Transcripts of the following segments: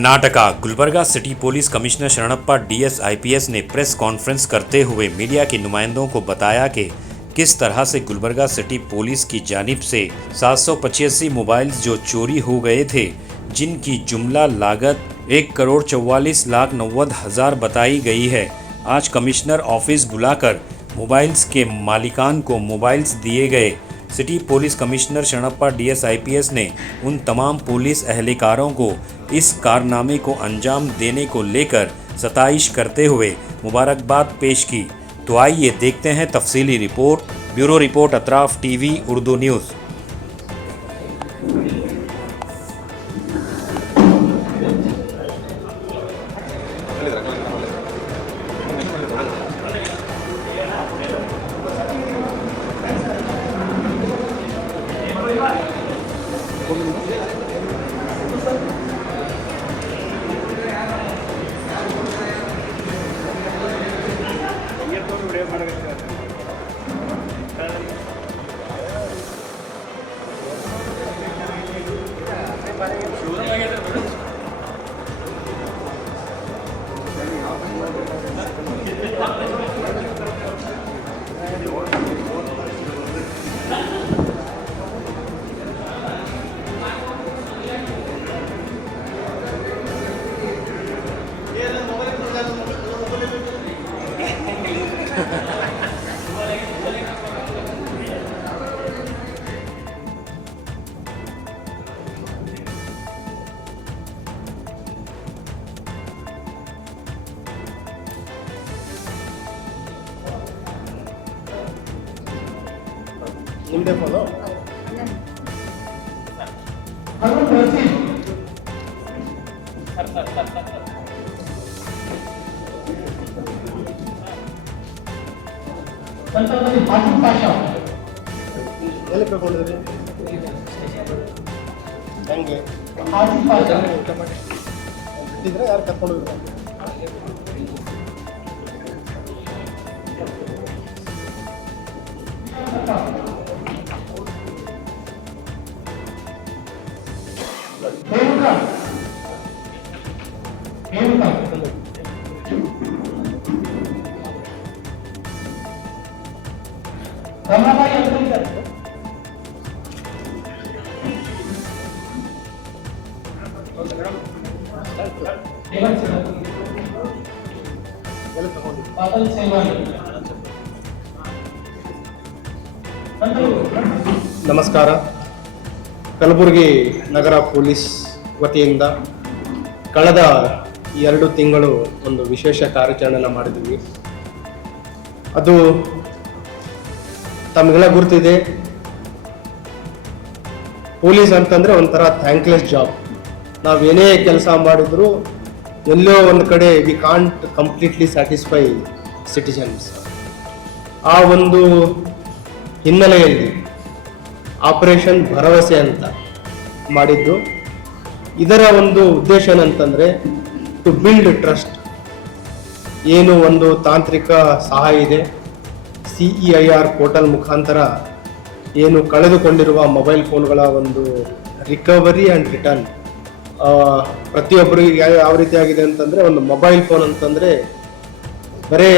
Karnataka Gulbarga city police commissioner Sharanappa DS IPS ने press conference करते हुए मीडिया के नुमाइंदों को बताया कि किस तरह से गुलबर्गा सिटी पुलिस की जानिब से 785 मोबाइल्स जो चोरी हो गए थे, जिनकी जुमला लागत 1,44,90,000 बताई गई है। आज कमिश्नर ऑफिस बुलाकर मोबाइल्स के मालिकान को मोबाइल्स दिए गए। City police commissioner Sharanappa DS IPS ने उन तमाम पुलिस एहलकारों को इस कारनामे को अंजाम देने को लेकर सताइश करते हुए मुबारकबाद पेश की। तो आइए देखते हैं तफसीली report. Bureau report Atraf TV Urdu news. ನಿಮ್ಮದೇ ಫೋನು ಎಲ್ಲಿ ತಗೊಂಡಿದ್ರಿ ಹೆಂಗೆ ಇದ್ರೆ ಯಾರು ಕರ್ಕೊಂಡು ನಮಸ್ಕಾರ. ಕಲಬುರಗಿ ನಗರ ಪೊಲೀಸ್ ವತಿಯಿಂದ ಕಳೆದ 2 ತಿಂಗಳು ಒಂದು ವಿಶೇಷ ಕಾರ್ಯಾಚರಣೆನ ಮಾಡಿದ್ವಿ. ಅದು ತಮಗೆಲ್ಲ ಗುರ್ತಿದೆ. ಪೊಲೀಸ್ ಅಂತಂದರೆ ಒಂಥರ ಥ್ಯಾಂಕ್ಲೆಸ್ ಜಾಬ್. ನಾವೇನೇ ಕೆಲಸ ಮಾಡಿದ್ರು ಎಲ್ಲೋ ಒಂದು ಕಡೆ we can't completely satisfy citizens. ಆ ಒಂದು ಹಿನ್ನೆಲೆಯಲ್ಲಿ ಆಪರೇಷನ್ ಭರವಸೆ ಅಂತ ಮಾಡಿದ್ದು. ಇದರ ಒಂದು ಉದ್ದೇಶ ಏನಂತಂದರೆ ಟು ಬಿಲ್ಡ್ ಟ್ರಸ್ಟ್. ಏನು ಒಂದು ತಾಂತ್ರಿಕ ಸಹಾಯ ಇದೆ, CEIR ಪೋರ್ಟಲ್ ಮುಖಾಂತರ ಏನು ಕಳೆದುಕೊಂಡಿರುವ ಮೊಬೈಲ್ ಫೋನ್ಗಳ ಒಂದು ರಿಕವರಿ ಆ್ಯಂಡ್ ರಿಟರ್ನ್. ಪ್ರತಿಯೊಬ್ಬರಿಗೆ ಯಾವ ರೀತಿ ಆಗಿದೆ ಅಂತಂದರೆ, ಒಂದು ಮೊಬೈಲ್ ಫೋನ್ ಅಂತಂದರೆ ಬರೀ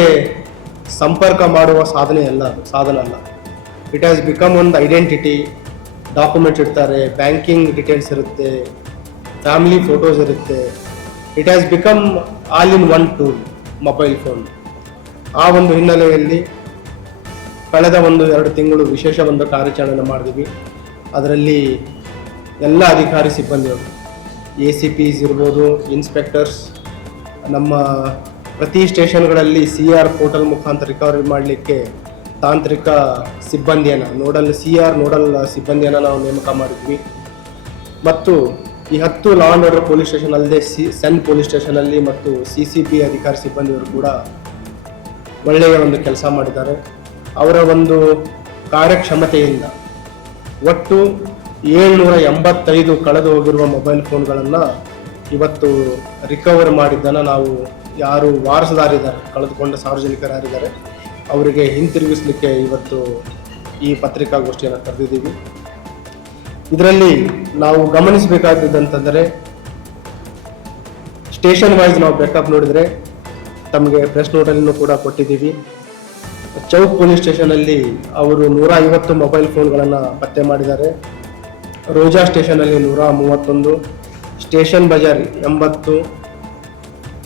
ಸಂಪರ್ಕ ಮಾಡುವ ಸಾಧನ ಅಲ್ಲ. ಇಟ್ ಹ್ಯಾಸ್ ಬಿಕಮ್ ಒಂದು ಐಡೆಂಟಿಟಿ. ಡಾಕ್ಯುಮೆಂಟ್ಸ್ ಇರ್ತಾರೆ, ಬ್ಯಾಂಕಿಂಗ್ ಡೀಟೇಲ್ಸ್ ಇರುತ್ತೆ, ಫ್ಯಾಮಿಲಿ ಫೋಟೋಸ್ ಇರುತ್ತೆ. It has become all in one tool mobile phone. ಆ ಒಂದು ಹಿನ್ನೆಲೆಯಲ್ಲಿ ಕಳೆದ 2 ತಿಂಗಳು ವಿಶೇಷ ಒಂದು ಕಾರ್ಯಾಚರಣೆ ಮಾಡಿದ್ವಿ. ಅದರಲ್ಲಿ ಎಲ್ಲ ಅಧಿಕಾರಿ ಸಿಬ್ಬಂದಿಗಳು, ACPs ಇರ್ಬೋದು, ಇನ್ಸ್ಪೆಕ್ಟರ್ಸ್, ನಮ್ಮ ಪ್ರತಿ ಸ್ಟೇಷನ್ಗಳಲ್ಲಿ CR ಪೋರ್ಟಲ್ ಮುಖಾಂತರ ರಿಕವರಿ ಮಾಡಲಿಕ್ಕೆ ತಾಂತ್ರಿಕ ಸಿಬ್ಬಂದಿಯನ್ನು ನೋಡಲ್ ಸಿಬ್ಬಂದಿಯನ್ನು ನಾವು ನೇಮಕ ಮಾಡಿದ್ವಿ. ಮತ್ತು ಈ 10 law and order police station ಅಲ್ಲದೆ ಸೆನ್ ಪೊಲೀಸ್ ಸ್ಟೇಷನಲ್ಲಿ ಮತ್ತು CCP ಅಧಿಕಾರಿ ಸಿಬ್ಬಂದಿಯವರು ಕೂಡ ಒಳ್ಳೆಯ ಒಂದು ಕೆಲಸ ಮಾಡಿದ್ದಾರೆ. ಅವರ ಒಂದು ಕಾರ್ಯಕ್ಷಮತೆಯಿಂದ ಒಟ್ಟು 785 ಕಳೆದು ಹೋಗಿರುವ ಮೊಬೈಲ್ ಫೋನ್ಗಳನ್ನು ಇವತ್ತು ರಿಕವರ್ ಮಾಡಿದ್ದನ್ನು ನಾವು ಯಾರು ವಾರಸುದಾರಿದ್ದಾರೆ, ಕಳೆದುಕೊಂಡ ಸಾರ್ವಜನಿಕರು ಯಾರಿದ್ದಾರೆ ಅವರಿಗೆ ಹಿಂತಿರುಗಿಸಲಿಕ್ಕೆ ಇವತ್ತು ಈ ಪತ್ರಿಕಾಗೋಷ್ಠಿಯನ್ನು ಕರೆದಿದ್ದೀವಿ. ಇದರಲ್ಲಿ ನಾವು ಗಮನಿಸಬೇಕಾದಂತಂದರೆ ಸ್ಟೇಷನ್ ವೈಸ್ ನಾವು ಬ್ಯಾಕಪ್ ನೋಡಿದರೆ ತಮಗೆ ಪ್ರೆಸ್ ನೋಟಲ್ಲೂ ಕೂಡ ಕೊಟ್ಟಿದ್ದೀವಿ. ಚೌಕ್ ಪೊಲೀಸ್ ಸ್ಟೇಷನಲ್ಲಿ ಅವರು 150 ಮೊಬೈಲ್ ಫೋನ್ಗಳನ್ನು ಪತ್ತೆ ಮಾಡಿದ್ದಾರೆ. ರೋಜಾ ಸ್ಟೇಷನಲ್ಲಿ 131, station Bazar 80,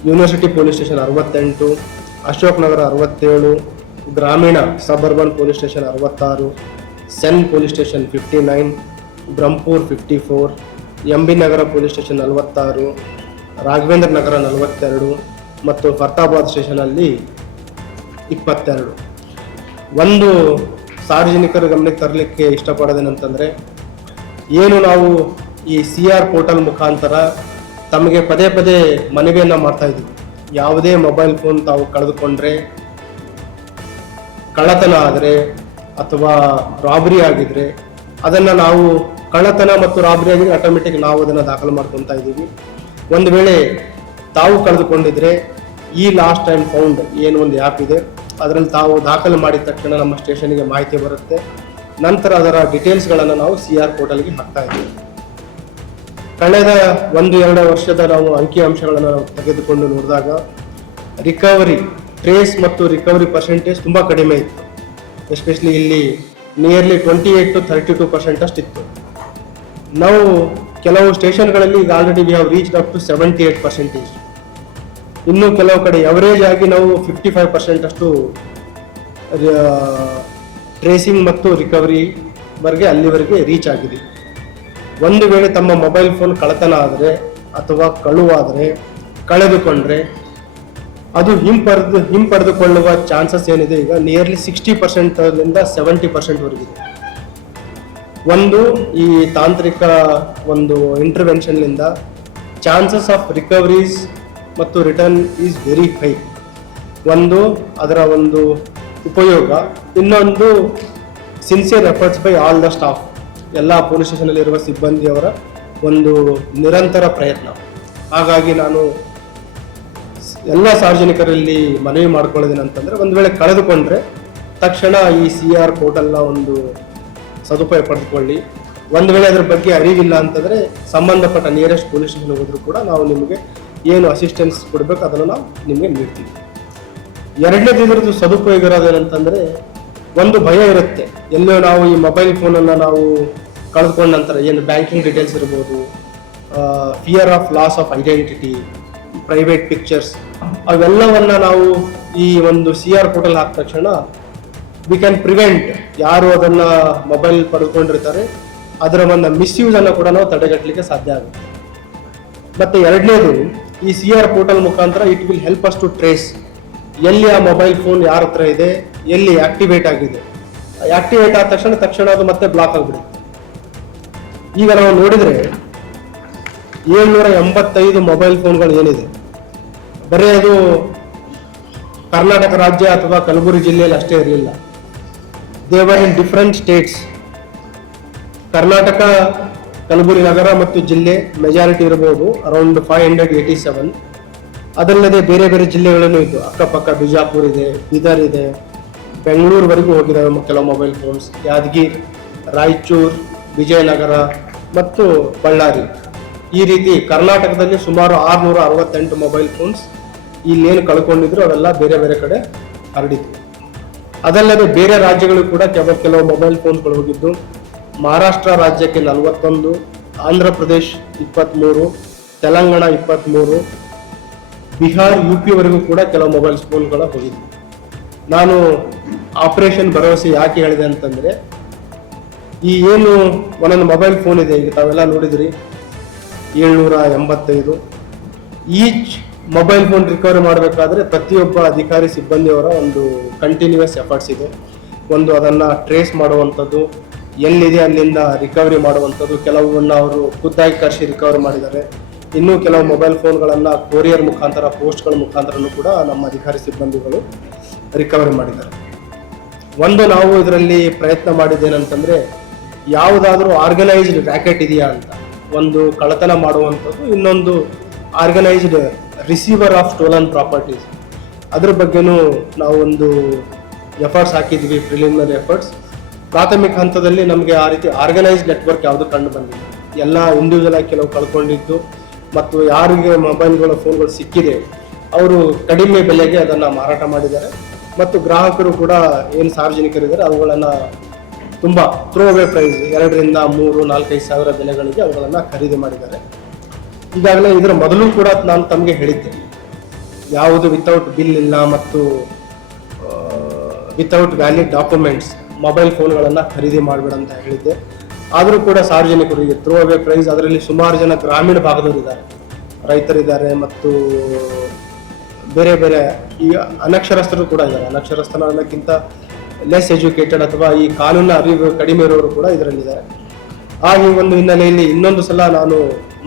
university police station 68, Ashok Nagar 67, ಗ್ರಾಮೀಣ suburban police station 66, CEN police station 59, Brahmapur 54, MB Nagar police station 46, Raghavendra Nagar 42 ಮತ್ತು ಫರ್ತಾಬಾದ್ ಸ್ಟೇಷನಲ್ಲಿ 22. ಒಂದು ಸಾರ್ವಜನಿಕರ ಗಮನಕ್ಕೆ ತರಲಿಕ್ಕೆ ಇಷ್ಟಪಡೋದೇನಂತಂದರೆ, ಏನು ನಾವು ಈ CR ಪೋರ್ಟಲ್ ಮುಖಾಂತರ ತಮಗೆ ಪದೇ ಪದೇ ಮನವಿಯನ್ನು ಮಾಡ್ತಾ ಇದ್ದೀವಿ. ಯಾವುದೇ ಮೊಬೈಲ್ ಫೋನ್ ತಾವು ಕಳೆದುಕೊಂಡ್ರೆ, ಕಳ್ಳತನ ಆದರೆ ಅಥವಾ ರಾಬರಿ ಆಗಿದ್ರೆ ಅದನ್ನು ನಾವು ಕಳ್ಳತನ ಮತ್ತು ರಾಬರಿ ಆಗಿದ್ರೆ ಆಟೋಮೆಟಿಕ್ ನಾವು ಅದನ್ನು ದಾಖಲು ಮಾಡ್ಕೊತಾ ಇದ್ದೀವಿ. ಒಂದು ವೇಳೆ ತಾವು ಕಳೆದುಕೊಂಡಿದ್ರೆ ಈ ಲಾಸ್ಟ್ ಟೈಮ್ ಫೌಂಡ್ ಏನು ಒಂದು ಆ್ಯಪ್ ಇದೆ, ಅದರಲ್ಲಿ ತಾವು ದಾಖಲು ಮಾಡಿದ ತಕ್ಷಣ ನಮ್ಮ ಸ್ಟೇಷನ್ಗೆ ಮಾಹಿತಿ ಬರುತ್ತೆ. ನಂತರ ಅದರ ಡೀಟೇಲ್ಸ್ಗಳನ್ನು ನಾವು CR ಪೋರ್ಟಲ್ಗೆ ಹಾಕ್ತಾ ಇದ್ದೀವಿ. ಕಳೆದ 1-2 ವರ್ಷದ ನಾವು ಅಂಕಿಅಂಶಗಳನ್ನು ನಾವು ತೆಗೆದುಕೊಂಡು ನೋಡಿದಾಗ ರಿಕವರಿ ಟ್ರೇಸ್ ಮತ್ತು ರಿಕವರಿ ಪರ್ಸೆಂಟೇಜ್ ತುಂಬ ಕಡಿಮೆ ಇತ್ತು. ಎಸ್ಪೆಷಲಿ ಇಲ್ಲಿ ನಿಯರ್ಲಿ 28 to 32% ಅಷ್ಟಿತ್ತು. ನಾವು ಕೆಲವು ಸ್ಟೇಷನ್ಗಳಲ್ಲಿ ಈಗ already we have reached up to 78%. ಇನ್ನು ಕೆಲವು ಕಡೆ ಎವರೇಜ್ ಆಗಿ ನಾವು 55% ಅಷ್ಟು ಟ್ರೇಸಿಂಗ್ ಮತ್ತು ರಿಕವರಿವರೆಗೆ ಅಲ್ಲಿವರೆಗೆ ರೀಚ್ ಆಗಿದೆ. ಒಂದು ವೇಳೆ ತಮ್ಮ ಮೊಬೈಲ್ ಫೋನ್ ಕಳ್ಳತನ ಆದರೆ ಅಥವಾ ಕಳುವಾದರೆ, ಕಳೆದುಕೊಂಡ್ರೆ ಅದು ಹಿಂಪಡೆದುಕೊಳ್ಳುವ ಚಾನ್ಸಸ್ ಏನಿದೆ ಈಗ ನಿಯರ್ಲಿ 60%ದಿಂದ 70%ವರೆಗಿದೆ. ಒಂದು ಈ ತಾಂತ್ರಿಕ ಒಂದು ಇಂಟರ್ವೆನ್ಷನ್ನಿಂದ ಚಾನ್ಸಸ್ ಆಫ್ ರಿಕವರೀಸ್ ಮತ್ತು ರಿಟರ್ನ್ ಈಸ್ ವೆರಿ ಹೈ. ಒಂದು ಅದರ ಒಂದು ಉಪಯೋಗ, ಇನ್ನೊಂದು sincere efforts by all the staff, ಎಲ್ಲ ಪೊಲೀಸ್ ಸ್ಟೇಷನಲ್ಲಿರುವ ಸಿಬ್ಬಂದಿಯವರ ಒಂದು ನಿರಂತರ ಪ್ರಯತ್ನ. ಹಾಗಾಗಿ ನಾನು ಎಲ್ಲ ಸಾರ್ವಜನಿಕರಲ್ಲಿ ಮನವಿ ಮಾಡ್ಕೊಳ್ಳೋದೇನಂತಂದರೆ, ಒಂದು ವೇಳೆ ಕಳೆದುಕೊಂಡ್ರೆ ತಕ್ಷಣ ಈ CR ಪೋರ್ಟಲ್ನ ಒಂದು ಸದುಪಯೋಗ ಪಡೆದುಕೊಳ್ಳಿ. ಒಂದು ವೇಳೆ ಅದರ ಬಗ್ಗೆ ಅರಿವಿಲ್ಲ ಅಂತಂದರೆ ಸಂಬಂಧಪಟ್ಟ ನಿಯರೆಸ್ಟ್ ಪೊಲೀಸ್ ಸ್ಟೇಷನ್ ಹೋದರೂ ಕೂಡ ನಾವು ನಿಮಗೆ ಏನು ಅಸಿಸ್ಟೆನ್ಸ್ ಕೊಡಬೇಕು ಅದನ್ನು ನಾವು ನಿಮಗೆ ನೀಡ್ತೀವಿ. ಎರಡನೇದು ಇದರದ್ದು ಸದುಪಯೋಗ ಇರೋದೇನಂತಂದರೆ, ಒಂದು ಭಯ ಇರುತ್ತೆ. ಎಲ್ಲೋ ನಾವು ಈ ಮೊಬೈಲ್ ಫೋನನ್ನು ನಾವು ಕಳೆದುಕೊಂಡ ನಂತರ ಏನು ಬ್ಯಾಂಕಿಂಗ್ ಡೀಟೇಲ್ಸ್ ಇರ್ಬೋದು, fear of loss of identity, private pictures, ಅವೆಲ್ಲವನ್ನು ನಾವು ಈ ಒಂದು CR ಪೋರ್ಟಲ್ ಹಾಕಿದ ತಕ್ಷಣ ವಿ ಕ್ಯಾನ್ ಪ್ರಿವೆಂಟ್. ಯಾರು ಅದನ್ನು ಮೊಬೈಲ್ ಪಡೆದುಕೊಂಡಿರ್ತಾರೆ ಅದರ ಒಂದು ಮಿಸ್ಯೂಸನ್ನು ಕೂಡ ನಾವು ತಡೆಗಟ್ಟಲಿಕ್ಕೆ ಸಾಧ್ಯ ಆಗುತ್ತೆ. ಮತ್ತು ಎರಡನೇದು, ಈ CR ಪೋರ್ಟಲ್ ಮುಖಾಂತರ it will help us to trace ಎಲ್ಲಿ ಆ ಮೊಬೈಲ್ ಫೋನ್ ಯಾರ ಹತ್ರ ಇದೆ, ಎಲ್ಲಿ ಆಕ್ಟಿವೇಟ್ ಆಗಿದೆ. ಆಕ್ಟಿವೇಟ್ ಆದ ತಕ್ಷಣ ಅದು ಮತ್ತೆ ಬ್ಲಾಕ್ ಆಗಿಬಿಡುತ್ತೆ. ಈಗ ನಾವು ನೋಡಿದರೆ 785 ಮೊಬೈಲ್ ಫೋನ್ಗಳು ಏನಿದೆ, ಬರೀ ಅದು ಕರ್ನಾಟಕ ರಾಜ್ಯ ಅಥವಾ ಕಲಬುರಗಿ ಜಿಲ್ಲೆಯಲ್ಲಿ ಅಷ್ಟೇ ಇರಲಿಲ್ಲ. They were in different states. Karnataka Kalaburagi ನಗರ ಮತ್ತು ಜಿಲ್ಲೆ ಮೆಜಾರಿಟಿ ಇರಬಹುದು, ಅರೌಂಡ್ 587. ಅದಲ್ಲದೆ ಬೇರೆ ಬೇರೆ ಜಿಲ್ಲೆಗಳನ್ನು ಇದ್ದು, ಅಕ್ಕಪಕ್ಕ ಬಿಜಾಪುರ ಇದೆ, ಬೀದರ್ ಇದೆ, ಬೆಂಗಳೂರುವರೆಗೂ ಹೋಗಿದ್ದಾವೆ ಕೆಲವು ಮೊಬೈಲ್ ಫೋನ್ಸ್. ಯಾದಗಿರಿ, ರಾಯಚೂರು, ವಿಜಯನಗರ ಮತ್ತು ಬಳ್ಳಾರಿ. ಈ ರೀತಿ ಕರ್ನಾಟಕದಲ್ಲಿ ಸುಮಾರು 668 ಮೊಬೈಲ್ ಫೋನ್ಸ್ ಇಲ್ಲೇನು ಕಳ್ಕೊಂಡಿದ್ರು ಅವೆಲ್ಲ ಬೇರೆ ಬೇರೆ ಕಡೆ ಹರಡಿದ್ವು. ಅದಲ್ಲದೆ ಬೇರೆ ರಾಜ್ಯಗಳು ಕೂಡ ಕೆಲವು ಮೊಬೈಲ್ ಫೋನ್ಸ್ಗಳು ಹೋಗಿದ್ದು. ಮಹಾರಾಷ್ಟ್ರ ರಾಜ್ಯಕ್ಕೆ 41, ಆಂಧ್ರ ಪ್ರದೇಶ್ 23, ತೆಲಂಗಾಣ 23, ಬಿಹಾರ್, UP ವರೆಗೂ ಕೂಡ ಕೆಲವು ಮೊಬೈಲ್ ಫೋನ್ಗಳ ಹೋಗಿದ್ವು. ನಾನು ಆಪರೇಷನ್ ಭರವಸೆ ಯಾಕೆ ಹೇಳಿದೆ ಅಂತಂದರೆ, ಈ ಏನು ಒಂದೊಂದು ಮೊಬೈಲ್ ಫೋನ್ ಇದೆ, ಈಗ ತಾವೆಲ್ಲ ನೋಡಿದ್ರಿ 785. ಈಚ್ ಮೊಬೈಲ್ ಫೋನ್ ರಿಕವರಿ ಮಾಡಬೇಕಾದ್ರೆ ಪ್ರತಿಯೊಬ್ಬ ಅಧಿಕಾರಿ ಸಿಬ್ಬಂದಿಯವರ ಒಂದು ಕಂಟಿನ್ಯೂಯಸ್ ಎಫರ್ಟ್ಸ್ ಇದೆ. ಒಂದು ಅದನ್ನು ಟ್ರೇಸ್ ಮಾಡುವಂಥದ್ದು, ಎಲ್ಲಿದೆ ಅಲ್ಲಿಂದ ರಿಕವರಿ ಮಾಡುವಂಥದ್ದು. ಕೆಲವನ್ನ ಅವರು ಖುದ್ದಾಗಿ ಕರೆಸಿ ರಿಕವರಿ ಮಾಡಿದ್ದಾರೆ. ಇನ್ನೂ ಕೆಲವು ಮೊಬೈಲ್ ಫೋನ್ಗಳನ್ನು ಕೊರಿಯರ್ ಮುಖಾಂತರ, ಪೋಸ್ಟ್ಗಳ ಮುಖಾಂತರನೂ ಕೂಡ ನಮ್ಮ ಅಧಿಕಾರಿ ಸಿಬ್ಬಂದಿಗಳು ರಿಕವರಿ ಮಾಡಿದ್ದಾರೆ. ಒಂದು ನಾವು ಇದರಲ್ಲಿ ಪ್ರಯತ್ನ ಮಾಡಿದ್ದೇನಂತಂದರೆ, ಯಾವುದಾದ್ರೂ ಆರ್ಗನೈಸ್ಡ್ ರ್ಯಾಕೆಟ್ ಇದೆಯಾ ಅಂತ, ಒಂದು ಕಳ್ಳತನ ಮಾಡುವಂಥದ್ದು, ಇನ್ನೊಂದು organised receiver of stolen properties, ಅದ್ರ ಬಗ್ಗೆನೂ ನಾವು ಒಂದು ಎಫರ್ಟ್ಸ್ ಹಾಕಿದ್ವಿ, ಪ್ರಿಲಿಮಿನರಿ ಎಫರ್ಟ್ಸ್. ಪ್ರಾಥಮಿಕ ಹಂತದಲ್ಲಿ ನಮಗೆ ಆ ರೀತಿ ಆರ್ಗನೈಸ್ಡ್ ನೆಟ್ವರ್ಕ್ ಯಾವುದು ಕಂಡು ಬಂದಿಲ್ಲ. ಎಲ್ಲ ಇಂಡಿವಿಜುವಲ್ ಆಗಿ ಕೆಲವು ಕಳ್ಕೊಂಡಿದ್ದು, ಮತ್ತು ಯಾರಿಗೆ ಮೊಬೈಲ್ಗಳು ಫೋನ್ಗಳು ಸಿಕ್ಕಿದೆ ಅವರು ಕಡಿಮೆ ಬೆಲೆಗೆ ಅದನ್ನು ಮಾರಾಟ ಮಾಡಿದ್ದಾರೆ ಮತ್ತು ಗ್ರಾಹಕರು ಕೂಡ ಏನು ಸಾರ್ವಜನಿಕರಿದ್ದಾರೆ ಅವುಗಳನ್ನು ತುಂಬ ಥ್ರೋವೇ ಪ್ರೈಸ್ 2-3-4-5 ಸಾವಿರ ಬೆಲೆಗಳಿಗೆ ಅವುಗಳನ್ನು ಖರೀದಿ ಮಾಡಿದ್ದಾರೆ. ಈಗಾಗಲೇ ಇದರ ಮೊದಲು ಕೂಡ ನಾನು ತಮಗೆ ಹೇಳಿದ್ದೆ, ಯಾವುದು ವಿತೌಟ್ ಬಿಲ್ ಇಲ್ಲ ಮತ್ತು ವಿತೌಟ್ ವ್ಯಾಲಿಡ್ ಡಾಕ್ಯುಮೆಂಟ್ಸ್ ಮೊಬೈಲ್ ಫೋನ್ಗಳನ್ನು ಖರೀದಿ ಮಾಡಬೇಡ ಅಂತ ಹೇಳಿದ್ದೆ. ಆದರೂ ಕೂಡ ಸಾರ್ವಜನಿಕರಿಗೆ ಥ್ರೋವೇ ಪ್ರೈಸ್, ಅದರಲ್ಲಿ ಸುಮಾರು ಜನ ಗ್ರಾಮೀಣ ಭಾಗದವರಿದ್ದಾರೆ, ರೈತರಿದ್ದಾರೆ ಮತ್ತು ಬೇರೆ ಬೇರೆ ಈ ಅನಕ್ಷರಸ್ಥರು ಕೂಡ ಇದ್ದಾರೆ. ಅನಕ್ಷರಸ್ಥನ ಅನ್ನೋಕ್ಕಿಂತ ಲೆಸ್ ಎಜುಕೇಟೆಡ್ ಅಥವಾ ಈ ಕಾನೂನಿನ ಅರಿವು ಕಡಿಮೆ ಇರೋರು ಕೂಡ ಇದರಲ್ಲಿದ್ದಾರೆ. ಆ ಈ ಒಂದು ಹಿನ್ನೆಲೆಯಲ್ಲಿ ಇನ್ನೊಂದು ಸಲ ನಾನು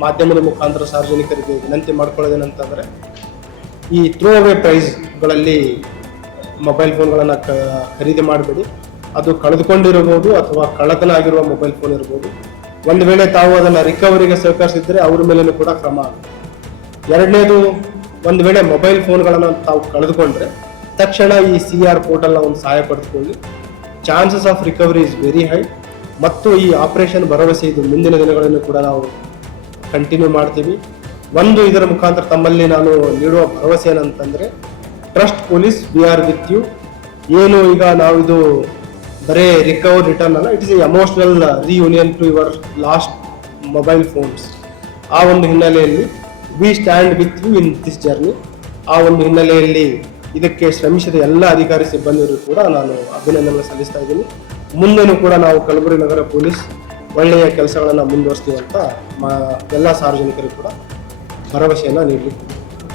ಮಾಧ್ಯಮದ ಮುಖಾಂತರ ಸಾರ್ವಜನಿಕರಿಗೆ ವಿನಂತಿ ಮಾಡ್ಕೊಳ್ಳೋದೇನಂತಂದರೆ, ಈ ಥ್ರೋವೇ ಪ್ರೈಸ್ಗಳಲ್ಲಿ ಮೊಬೈಲ್ ಫೋನ್ಗಳನ್ನು ಖರೀದಿ ಮಾಡಬೇಡಿ. ಅದು ಕಳೆದುಕೊಂಡಿರಬಹುದು ಅಥವಾ ಕಳ್ಳತನ ಆಗಿರುವ ಮೊಬೈಲ್ ಫೋನ್ ಇರ್ಬೋದು. ಒಂದು ವೇಳೆ ತಾವು ಅದನ್ನು ರಿಕವರಿಗೆ ಸಹಕರಿಸಿದರೆ ಅವ್ರ ಮೇಲೂ ಕೂಡ ಕ್ರಮ ಆಗುತ್ತೆ. ಎರಡನೇದು, ಒಂದು ವೇಳೆ ಮೊಬೈಲ್ ಫೋನ್ಗಳನ್ನು ತಾವು ಕಳೆದುಕೊಂಡ್ರೆ ತಕ್ಷಣ ಈ CR ಪೋರ್ಟಲ್ನ ಒಂದು ಸಹಾಯ ಪಡೆದುಕೊಳ್ಳಿ. Chances of recovery is very high. ಮತ್ತು ಈ ಆಪರೇಷನ್ ಭರವಸೆ ಇದು ಮುಂದಿನ ದಿನಗಳನ್ನು ಕೂಡ ನಾವು ಕಂಟಿನ್ಯೂ ಮಾಡ್ತೀವಿ. ಒಂದು ಇದರ ಮುಖಾಂತರ ತಮ್ಮಲ್ಲಿ ನಾನು ನೀಡುವ ಭರವಸೆ ಏನಂತಂದರೆ, trust police, we are with you. ಏನು ಈಗ ನಾವು ಇದು ಬರೇ ರಿಕವರ್ ರಿಟರ್ನ್ ಅಲ್ಲ, it is emotional reunion to your lost mobile phones. ಆ ಒಂದು ಹಿನ್ನೆಲೆಯಲ್ಲಿ we stand with you in this journey. ಆ ಒಂದು ಹಿನ್ನೆಲೆಯಲ್ಲಿ ಇದಕ್ಕೆ ಶ್ರಮಿಸಿದ ಎಲ್ಲ ಅಧಿಕಾರಿ ಸಿಬ್ಬಂದಿಗಳು ಕೂಡ ನಾನು ಅಭಿನಂದನೆ ಸಲ್ಲಿಸ್ತಾ ಇದ್ದೀನಿ. ಮುಂದೆನೂ ಕೂಡ ನಾವು ಕಲಬುರಗಿ ನಗರ ಪೊಲೀಸ್ ಒಳ್ಳೆಯ ಕೆಲಸಗಳನ್ನು ಮುಂದುವರಿಸ್ತೀವಿ ಅಂತ ಎಲ್ಲ ಸಾರ್ವಜನಿಕರಿಗೂ ಕೂಡ ಭರವಸೆಯನ್ನು ನೀಡಲಿಕ್ಕೆ.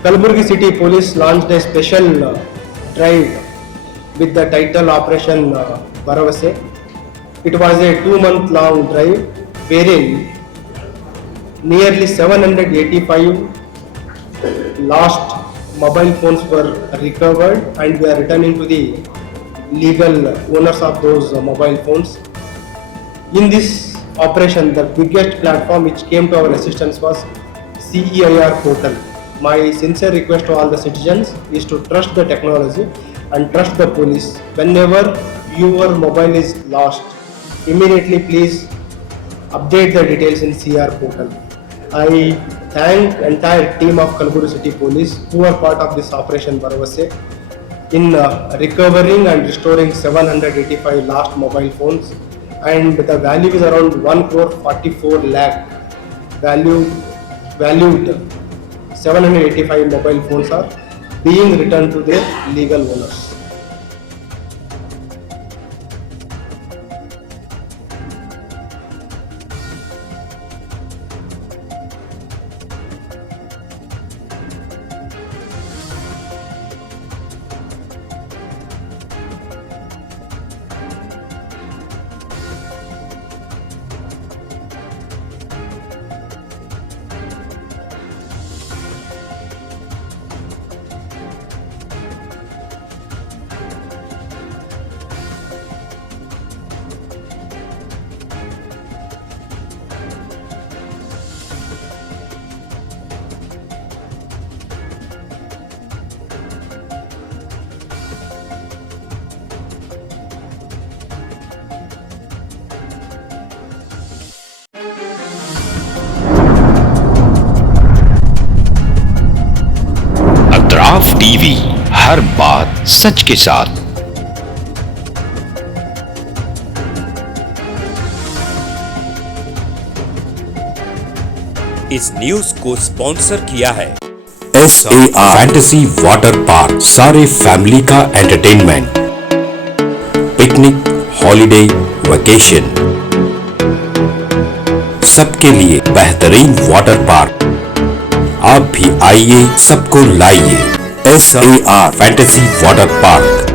Kalaburagi city police launched a special drive with the title Operation Bharavase. It was a 2-month long drive wherein nearly 785 lost mobile phones were recovered and we are returning to the legal owners of those mobile phones. In this operation, the biggest platform which came to our assistance was CEIR portal. My sincere request to all the citizens is to trust the technology and trust the police. Whenever your mobile is lost, immediately please update the details in CR portal. I thank entire team of Kalaburagi City Police who are part of this Operation Bharavase in recovering and restoring 785 lost mobile phones, and the value is around 1,44 lakh. Valued 785 mobile phones are being returned to their legal owners. TV, हर बात सच के साथ। इस news को sponsor किया है SAR fantasy water park, सारे फैमिली का एंटरटेनमेंट, पिकनिक, हॉलिडे, वेकेशन, सबके लिए बेहतरीन वाटर पार्क। आप भी आइए, सबको लाइए। SAR fantasy water park.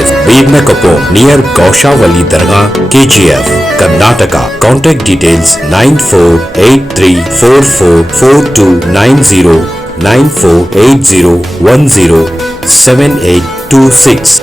address Birnakapur near Gaushavali Dargah, KGF, Karnataka. Contact details 9483444290 9480107826.